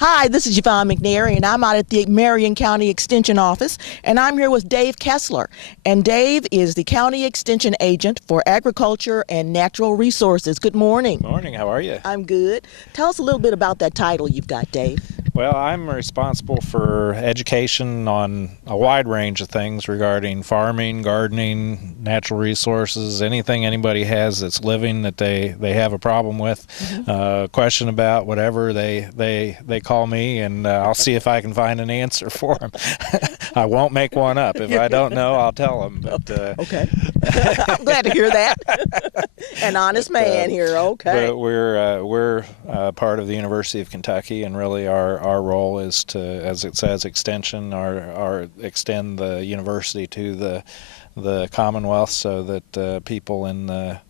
Hi, this is Yvonne McNary, and I'm out at the Marion County Extension Office, and I'm here with Dave Kessler. And Dave is the County Extension Agent for Agriculture and Natural Resources. Good morning. Morning, how are you? I'm good. Tell us a little bit about that title you've got, Dave. Well, I'm responsible for education on a wide range of things regarding farming, gardening, natural resources, anything anybody has that's living that they have a problem with, question about, whatever, they call me, and I'll see if I can find an answer for them. I won't make one up. If I don't know, I'll tell them. But, okay. I'm glad to hear that. An honest man here, okay. But we're part of the University of Kentucky, and really our role is to, as it says, extension, or extend the university to the Commonwealth, so that people in the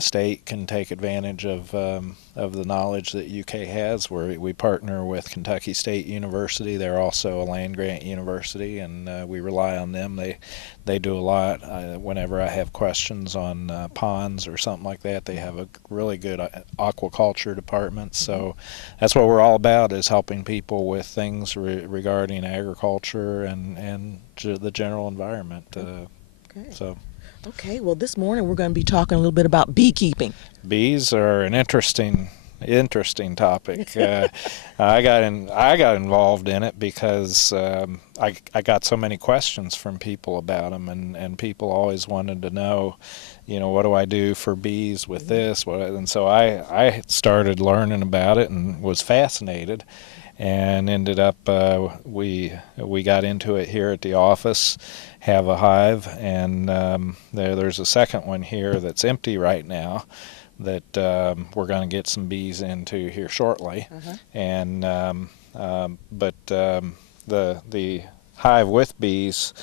state can take advantage of the knowledge that UK has. We partner with Kentucky State University. They're also a land-grant university, and we rely on them. They do a lot. Whenever I have questions on ponds or something like that, they have a really good aquaculture department. So that's what we're all about, is helping people with things regarding agriculture and the general environment. Okay. Okay, well, this morning we're going to be talking a little bit about beekeeping. Bees are an interesting topic. I got involved in it because I got so many questions from people about them, and people always wanted to know, what do I do for bees with this? And so I started learning about it and was fascinated, and ended up we got into it here at the office, have a hive, and there's a second one here that's empty right now that we're going to get some bees into here shortly. And but the hive with bees,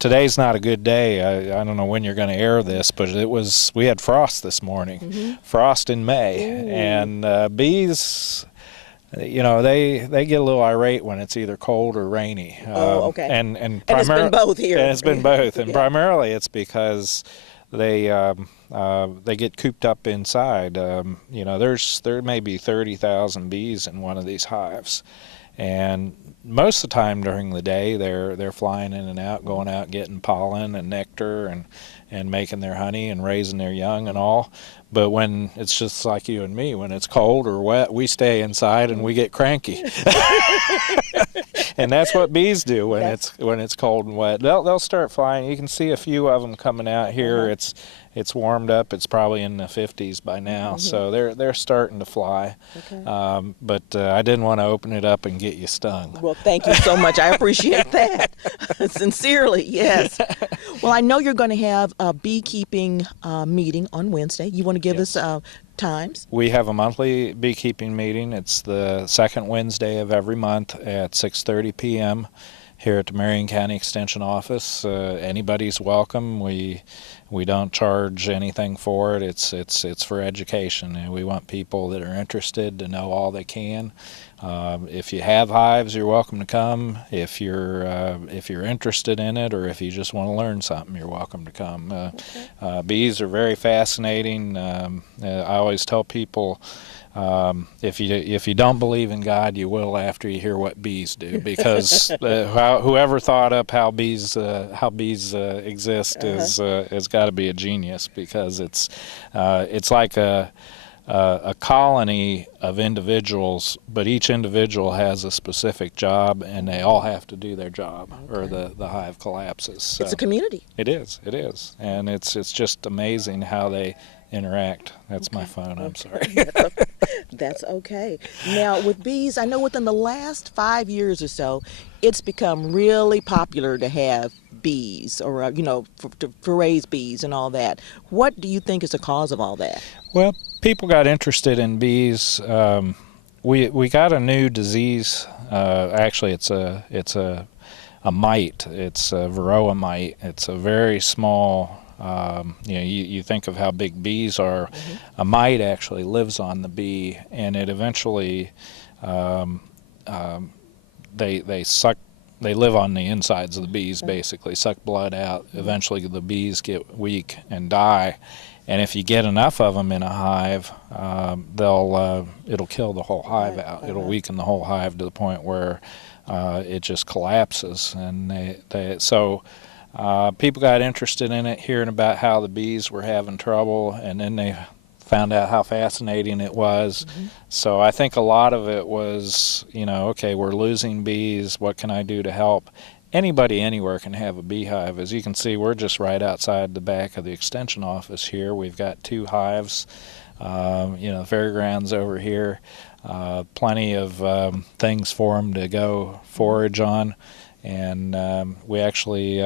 today's not a good day. I don't know when you're going to air this, but we had frost this morning, frost in May. Ooh. And bees, they get a little irate when it's either cold or rainy. Okay. And it's been both here. And it's been both, and primarily it's because they get cooped up inside. There may be 30,000 bees in one of these hives, and most of the time during the day they're flying in and out, going out getting pollen and nectar and making their honey and raising their young and all. But when it's just like you and me, when it's cold or wet, we stay inside and we get cranky. And that's what bees do when it's cold and wet. They'll start flying. You can see a few of them coming out here. It's warmed up. It's probably in the 50s by now, so they're starting to fly. Okay. But I didn't want to open it up and get you stung. Well, thank you so much. I appreciate that. Sincerely, yes. Well, I know you're going to have a beekeeping meeting on Wednesday. You want to give us times? We have a monthly beekeeping meeting. It's the second Wednesday of every month at 6:30 p.m. here at the Marion County Extension Office. Anybody's welcome. We don't charge anything for it. It's for education, and we want people that are interested to know all they can. If you have hives, you're welcome to come. If you're interested in it, or if you just want to learn something, you're welcome to come. Bees are very fascinating. I always tell people, if you don't believe in God, you will after you hear what bees do, because whoever thought up how bees exist has got to be a genius, because it's like a colony of individuals, but each individual has a specific job, and they all have to do their job, or the hive collapses. So it's a community. It is, and it's just amazing how they interact. That's my phone. I'm sorry. That's okay. Now, with bees, I know within the last 5 years or so, it's become really popular to have bees, or to raise bees and all that. What do you think is the cause of all that? Well, people got interested in bees. We got a new disease. Actually, it's a mite. It's a varroa mite. It's a very small. You think of how big bees are. A mite actually lives on the bee, and it eventually they suck. They live on the insides of the bees, basically suck blood out. Eventually, the bees get weak and die, And if you get enough of them in a hive, it'll kill the whole hive out. It'll weaken the whole hive to the point where it just collapses. And so people got interested in it, hearing about how the bees were having trouble, and then they found out how fascinating it was. So I think a lot of it was, okay, we're losing bees. What can I do to help? Anybody anywhere can have a beehive. As you can see, we're just right outside the back of the extension office here. We've got 2 hives, the fairgrounds over here, plenty of things for them to go forage on. And we actually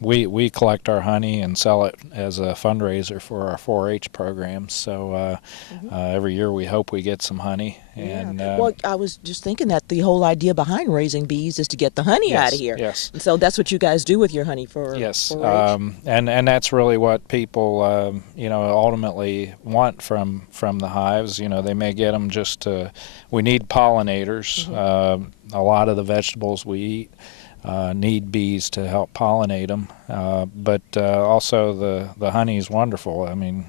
we collect our honey and sell it as a fundraiser for our 4-H programs. So every year we hope we get some honey. And well, I was just thinking that the whole idea behind raising bees is to get the honey out of here. Yes. And so that's what you guys do with your honey for. Yes. 4-H? And that's really what people ultimately want from the hives. They may get them just to. We need pollinators. A lot of the vegetables we eat need bees to help pollinate them, but also the honey is wonderful. I mean,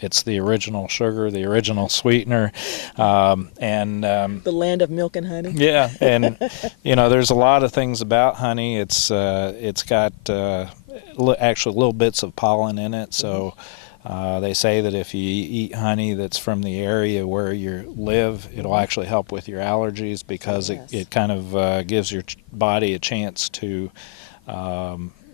it's the original sugar, the original sweetener, and the land of milk and honey. Yeah, and there's a lot of things about honey. It's got actually little bits of pollen in it, so. They say that if you eat honey that's from the area where you live, it'll actually help with your allergies because it kind of gives your body a chance to,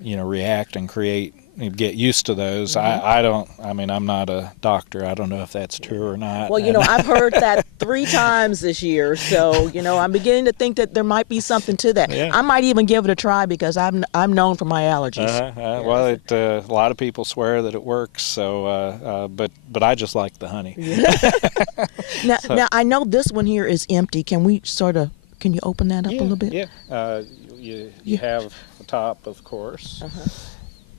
react and get used to those. I'm not a doctor. I don't know if that's true or not. Well, I've heard that 3 times this year, so I'm beginning to think that there might be something to that. Yeah. I might even give it a try because I'm known for my allergies. Well, a lot of people swear that it works. So, but I just like the honey. Now I know this one here is empty. Can you open that up a little bit? Yeah. You have the top, of course.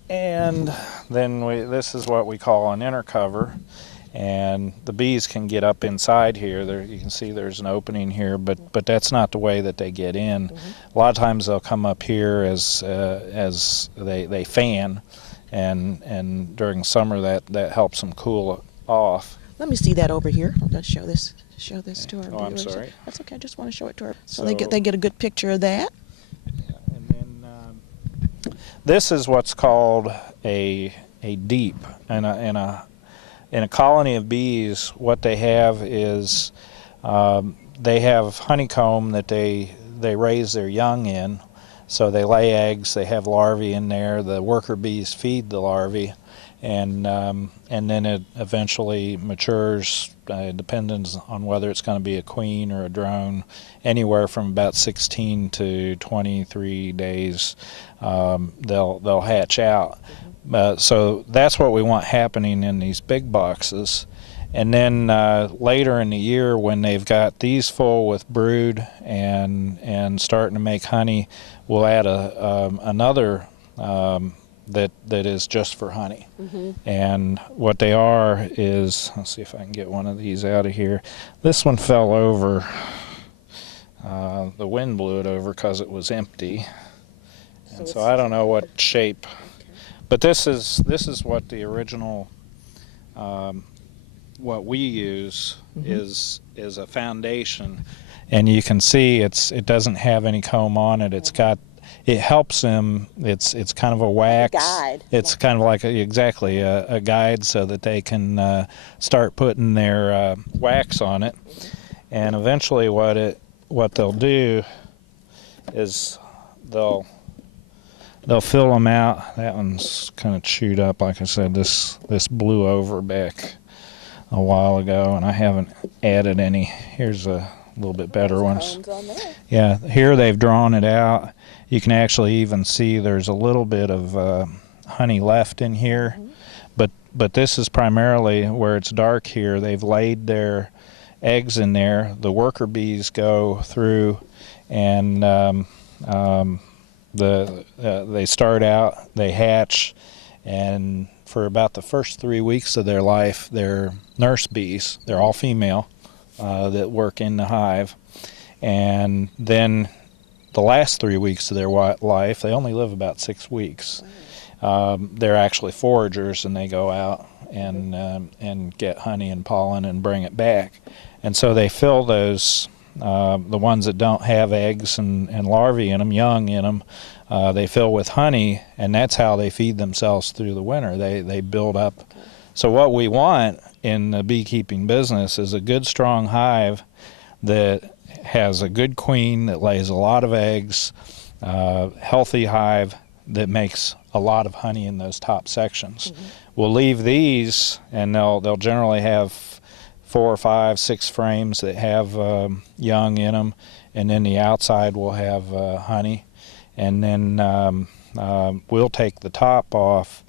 And then this is what we call an inner cover, and the bees can get up inside here. You can see there's an opening here, but that's not the way that they get in. A lot of times they'll come up here as they fan, and during summer that helps them cool off. Let me see that over here. I'm going to show this to our Oh, I'm viewers. sorry. That's okay. I just want to show it to her so they get a good picture of that. And then this is what's called a deep. In a colony of bees, what they have is they have honeycomb that they raise their young in. So they lay eggs. They have larvae in there. The worker bees feed the larvae, and then it eventually matures. Depends on whether it's going to be a queen or a drone. Anywhere from about 16 to 23 days, they'll hatch out. So that's what we want happening in these big boxes. And then later in the year, when they've got these full with brood and starting to make honey, we'll add another that is just for honey. And what they are is, let's see if I can get one of these out of here. This one fell over. The wind blew it over because it was empty. And so I don't know what shape. But this is what the original, what we use is a foundation, and you can see it doesn't have any comb on it. It helps them. It's kind of a wax. A guide. It's kind of like a guide so that they can start putting their wax on it, and eventually what they'll do is they'll fill them out. That one's kind of chewed up. Like I said, this blew over back a while ago, and I haven't added any. Here's a little bit better ones. Yeah, here they've drawn it out. You can actually even see there's a little bit of honey left in here, but this is primarily where it's dark here. They've laid their eggs in there. The worker bees go through and they start out, they hatch, and for about the first 3 weeks of their life, they're nurse bees. They're all female that work in the hive. And then the last 3 weeks of their life, they only live about 6 weeks. They're actually foragers, and they go out and get honey and pollen and bring it back. And so they fill those, the ones that don't have eggs and larvae in them, young in them, they fill with honey, and that's how they feed themselves through the winter. They build up. So what we want in the beekeeping business is a good, strong hive that has a good queen that lays a lot of eggs, healthy hive that makes a lot of honey in those top sections. We'll leave these, and they'll generally have 4 or 5, 6 frames that have young in them, and then the outside will have honey. And then we'll take the top off,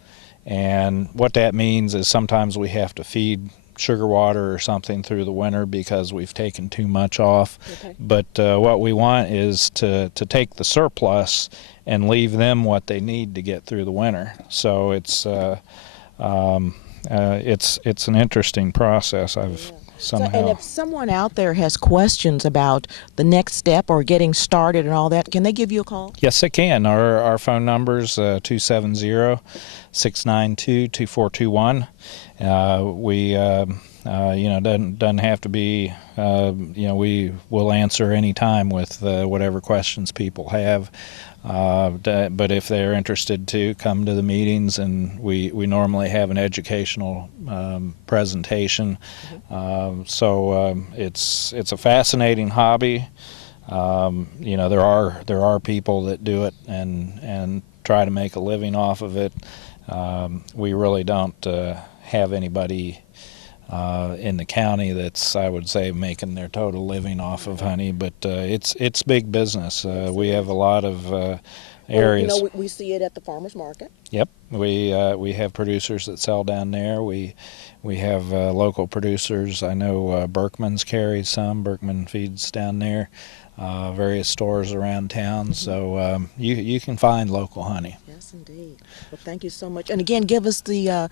and what that means is sometimes we have to feed sugar water or something through the winter because we've taken too much off. Okay. But what we want is to take the surplus and leave them what they need to get through the winter. So it's an interesting process. Somehow. And if someone out there has questions about the next step or getting started and all that, can they give you a call? Yes, they can. Our phone number is 270-692-2421. We doesn't have to be. We will answer any time with whatever questions people have. But if they're interested to come to the meetings, and we normally have an educational presentation. It's a fascinating hobby. There are people that do it and try to make a living off of it. We really don't have anybody in the county that's, I would say, making their total living off of honey, but it's big business. We have a lot of areas. We see it at the farmers market. Yep, we have producers that sell down there. We have local producers. I know Berkman's carries some. Berkman feeds down there. Various stores around town. So you can find local honey. Yes, indeed. Well, thank you so much. And again, give us the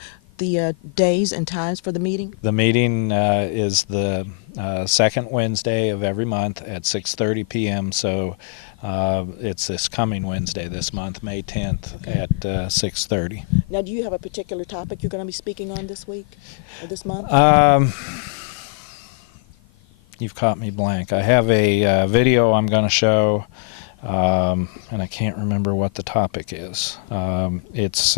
days and times for the meeting. The meeting is the second Wednesday of every month at 6:30 p.m. So it's this coming Wednesday this month, May 10th, at 6:30. Now, do you have a particular topic you're going to be speaking on this week or this month? You've caught me blank. I have a video I'm going to show, and I can't remember what the topic is. But it's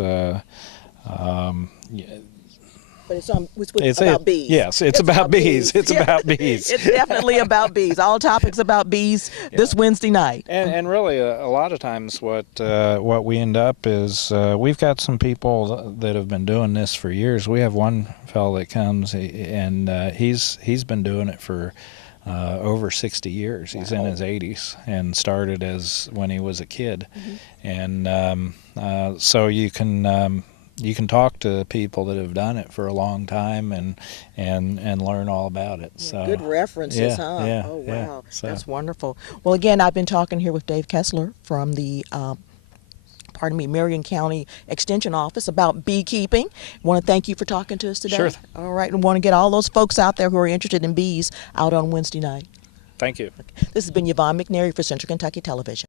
about bees. Yes, it's about bees. It's about bees. It's definitely about bees. All topics about bees this Wednesday night. And really, a lot of times what we end up is we've got some people that have been doing this for years. We have one fellow that comes, and he's been doing it for over 60 years. He's in his 80s and started as when he was a kid. And so you can talk to people that have done it for a long time and learn all about it. So good references, huh? Yeah, oh, wow. Yeah. So that's wonderful. Well, again, I've been talking here with Dave Kessler from the Marion County Extension Office about beekeeping. I want to thank you for talking to us today. Sure. All right, and want to get all those folks out there who are interested in bees out on Wednesday night. Thank you. This has been Yvonne McNary for Central Kentucky Television.